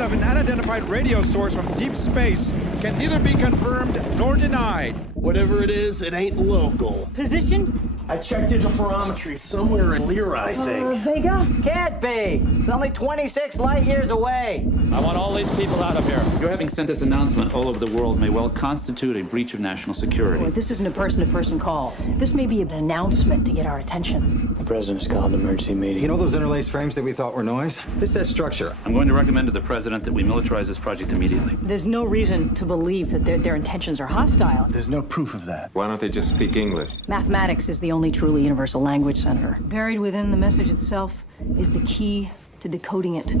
transmission of an unidentified radio source from deep space can neither be confirmed nor denied. Whatever it is, it ain't local. Position? I checked interferometry somewhere in Lyra, I think. Vega? Can't be. It's only 26 light years away. I want all these people out of here. Your having sent this announcement all over the world may well constitute a breach of national security. Boy, this isn't a person-to-person call. This may be an announcement to get our attention. The president's called an emergency meeting. You know those interlaced frames that we thought were noise? This has structure. I'm going to recommend to the president that we militarize this project immediately. There's no reason to believe that their intentions are hostile. There's no proof of that. Why don't they just speak English? Mathematics is the only truly universal language, Senator. Buried within the message itself is the key to decoding it.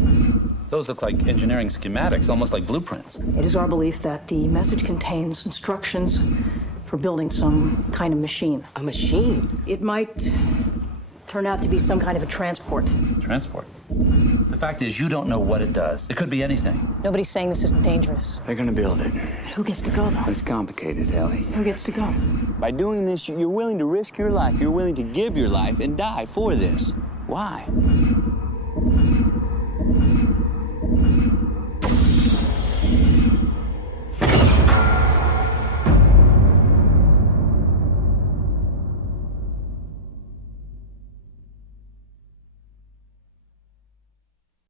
Those look like engineering schematics, almost like blueprints. It is our belief that the message contains instructions for building some kind of machine. A machine? It might turn out to be some kind of a transport. Transport? The fact is, you don't know what it does. It could be anything. Nobody's saying this isn't dangerous. They're gonna build it. Who gets to go, though? It's complicated, Ellie. Who gets to go? By doing this, you're willing to risk your life. You're willing to give your life and die for this. Why?